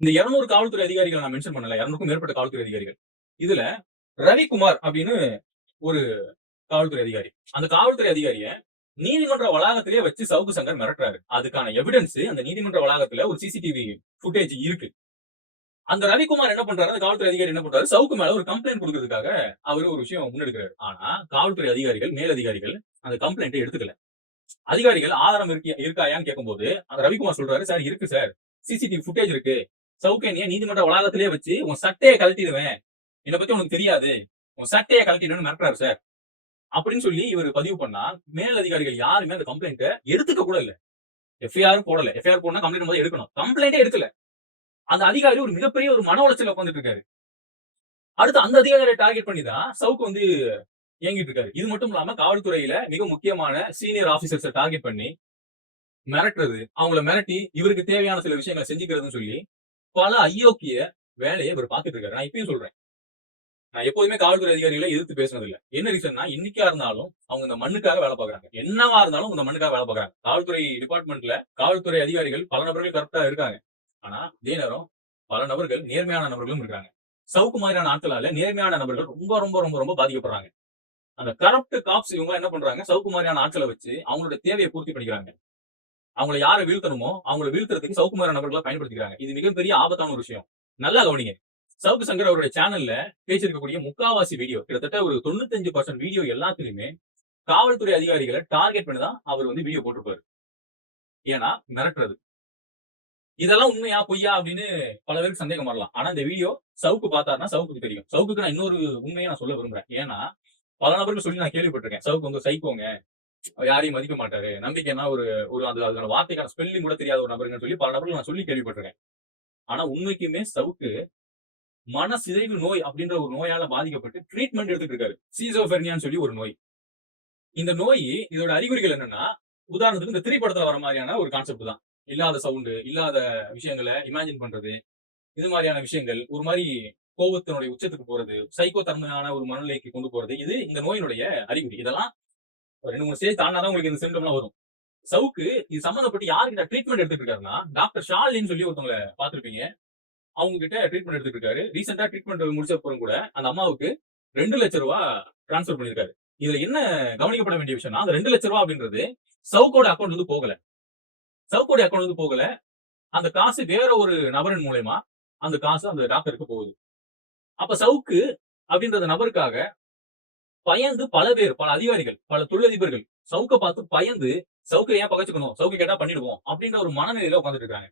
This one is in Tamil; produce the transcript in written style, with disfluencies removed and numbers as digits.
இந்த 200 காவல்துறை அதிகாரிகள் நான் மென்ஷன் பண்ணல. 200க்கும் மேற்பட்ட காவல்துறை அதிகாரிகள். இதுல ரவிக்குமார் அப்படின்னு ஒரு காவல்துறை அதிகாரி. அந்த காவல்துறை அதிகாரிய நீதிமன்ற வளாகத்திலேயே வச்சு சவுக்கு சங்கர் மிரட்டுறாரு. அதுக்கான எவிடன்ஸ் அந்த நீதிமன்ற வளாகத்துல ஒரு சிசிடிவி ஃபுட்டேஜ் இருக்கு. அந்த ரவிக்குமார் என்ன பண்றாரு, அந்த காவல்துறை அதிகாரி என்ன பண்றாரு, சவுக்கு மேல ஒரு கம்ப்ளைண்ட் கொடுக்கறதுக்காக அவரு ஒரு விஷயம் முன்னெடுக்கிறாரு. ஆனா காவல்துறை அதிகாரிகள், மேல் அதிகாரிகள் அந்த கம்ப்ளைண்ட்டை எடுத்துக்கல. அதிகாரிகள் ஆதாரம் இருக்காயான்னு கேட்கும்போது அந்த ரவிக்குமார் சொல்றாரு, சார் இருக்கு சார், சிசிடிவி ஃபுட்டேஜ் இருக்கு. சவுக்கு என்னைய நீதிமன்ற வளாகத்திலேயே வச்சு உன் சட்டையை கழட்டிடுவேன், என்னை பத்தி உனக்கு தெரியாது, உன் சட்டையை கழட்டிடுவேன்னு மிரட்டுறாரு சார் அப்படின்னு சொல்லி இவர் பதிவு பண்ணா, மேல் அதிகாரிகள் யாருமே அந்த கம்ப்ளைண்ட்டை எடுத்துக்க கூட இல்ல. எஃப்ஐஆர் போடல. எஃப்ஐஆர் போடணும் கம்ப்ளைண்ட் போது எடுக்கணும். கம்ப்ளைண்டே எடுக்கல. அந்த அதிகாரி ஒரு மிகப்பெரிய ஒரு மன உளைச்சல்ல உட்கார்ந்துட்டு இருக்காரு. அடுத்து அந்த அதிகாரியை டார்கெட் பண்ணி தான் சவுக்கு வந்து இயங்கிட்டு இருக்காரு. இது மட்டும் இல்லாம காவல்துறையில மிக முக்கியமான சீனியர் ஆபீசர்ஸை டார்கெட் பண்ணி மிரட்டுறது, அவங்கள மிரட்டி இவருக்கு தேவையான சில விஷயங்களை செஞ்சுக்கிறதுன்னு சொல்லி பல அயோக்கிய வேலையை இவர் பார்த்துட்டு இருக்காரு. நான் இப்பயும் சொல்றேன். நான் எப்போதுமே காவல்துறை அதிகாரிகளை எதிர்த்து பேசுனது இல்ல. என்ன ரீசன்னா, இன்னைக்கா இருந்தாலும் அவங்க இந்த மண்ணுக்காக வேலை பார்க்கறாங்க. என்னவா இருந்தாலும் இந்த மண்ணுக்காக வேலை பார்க்கறாங்க. காவல்துறை டிபார்ட்மெண்ட்ல காவல்துறை அதிகாரிகள் பல நபர்கள் கரெக்ட்டா இருக்காங்க. ஆனா அதே நேரம் பல நபர்கள் நேர்மையான நபர்களும் இருக்காங்க. சவுக்கு மாதிரியான ஆட்களால நேர்மையான நபர்கள் ரொம்ப ரொம்ப ரொம்ப ரொம்ப பாதிக்கப்படுறாங்க. அந்த கரப்ட் காப்ஸ் இவங்க என்ன பண்றாங்க, சவுக்கு மாதிரியான ஆட்களை வச்சு அவங்களோட தேவையை பூர்த்தி பண்ணிக்கிறாங்க. அவங்கள யாரை வீழ்த்தணுமோ அவங்கள வீழ்த்துறதுக்கு சவுக்கு மாதிரியான நபர்களை பயன்படுத்திக்கிறாங்க. இது மிகப்பெரிய ஆபத்தான ஒரு விஷயம். நல்லா கவனிங்க. சவுக்கு சங்கர் அவருடைய சேனல்ல பேசியிருக்கக்கூடிய முக்காவாசி வீடியோ, கிட்டத்தட்ட ஒரு 95% வீடியோ எல்லாத்துலயுமே காவல்துறை அதிகாரிகளை டார்கெட் பண்ணி தான் அவர் வந்து வீடியோ போட்டிருப்பாரு. ஏன்னா மிரட்டுறது. இதெல்லாம் உண்மையா பொய்யா அப்படின்னு பல பேருக்கு சந்தேகம் வரலாம். ஆனா இந்த வீடியோ சவுக்கு பார்த்தாருன்னா சவுக்குக்கு தெரியும். சவுக்குக்கு நான் இன்னொரு உண்மையை நான் சொல்ல விரும்புறேன். ஏன்னா பல நபர்கள் சொல்லி நான் கேள்விப்பட்டிருக்கேன். சவுக்கு வந்து சைக்கோங்க, யாரையும் மதிக்க மாட்டாரு, நம்பிக்கைன்னா ஒரு ஒரு அது அதோட வார்த்தைக்கான ஸ்பெல்லிங் கூட தெரியாத ஒரு நபருங்கன்னு சொல்லி பல நபர்கள் நான் சொல்லி கேள்விப்பட்டிருக்கேன். ஆனா உண்மைக்குமே சவுக்கு மனசிதைவு நோய் அப்படின்ற ஒரு நோயால பாதிக்கப்பட்டு ட்ரீட்மெண்ட் எடுத்துட்டு இருக்காரு. சீசோபெர்னியான்னு சொல்லி ஒரு நோய். இந்த நோய் இதோட அறிகுறிகள் என்னன்னா, உதாரணத்துக்கு இந்த திரைப்படத்துல வர மாதிரியான ஒரு கான்செப்ட் தான். இல்லாத சவுண்ட், இல்லாத விஷயங்கள இமேஜின் பண்றது, இது மாதிரியான விஷயங்கள், ஒரு மாரி கோபத்தினுடைய உச்சத்துக்கு போறது, சைக்கோ தன்மையான ஒரு மனநிலைக்கு கொண்டு போறது, இது இந்த நோயினுடைய அறிகுறி. இதெல்லாம் ஒரு 2, 3 ஸ்டேஜ் தாண்டினா தான் உங்களுக்கு இந்த சிம்டம்லாம் வரும். சவுக்கு இது சம்பந்தப்பட்டு யார்கிட்ட ட்ரீட்மெண்ட் எடுத்துட்டு இருக்காருன்னா, டாக்டர் ஷாலினின்னு சொல்லி ஒருத்தவங்கள பார்த்திருப்பீங்க. அவங்க கிட்ட ட்ரீட்மெண்ட் எடுத்துட்டு இருக்காரு. ரீசென்ட்டா ட்ரீட்மெண்ட் முடிச்ச அப்புறம் கூட அந்த அம்மாவுக்கு ரூ. 2,00,000 ட்ரான்ஸ்ஃபர் பண்ணியிருக்காரு. இதுல என்ன கவனிக்கப்பட வேண்டிய விஷயம்னா, அந்த ரூ. 2,00,000 அப்படின்றது சவுக்கோட அக்கவுண்ட்ல இருந்து போகல. சவுக்கோட அக்கவுண்ட்ல இருந்து போகல. அந்த காசு வேற ஒரு நபரின் மூலியமா அந்த காசு அந்த டாக்டருக்கு போகுது. அப்ப சவுக்கு அப்படின்ற அந்த நபருக்காக பயந்து பல பேர், பல அதிகாரிகள், பல தொழிலதிபர்கள் சவுக்க பார்த்து பயந்து, சவுக்க ஏன் பகச்சுக்கணும்? சவுக்கு கேட்டா பண்ணிடுவோம். அப்படின்ற ஒரு மனநிலையில உட்கார்ந்துட்டு இருக்காங்க.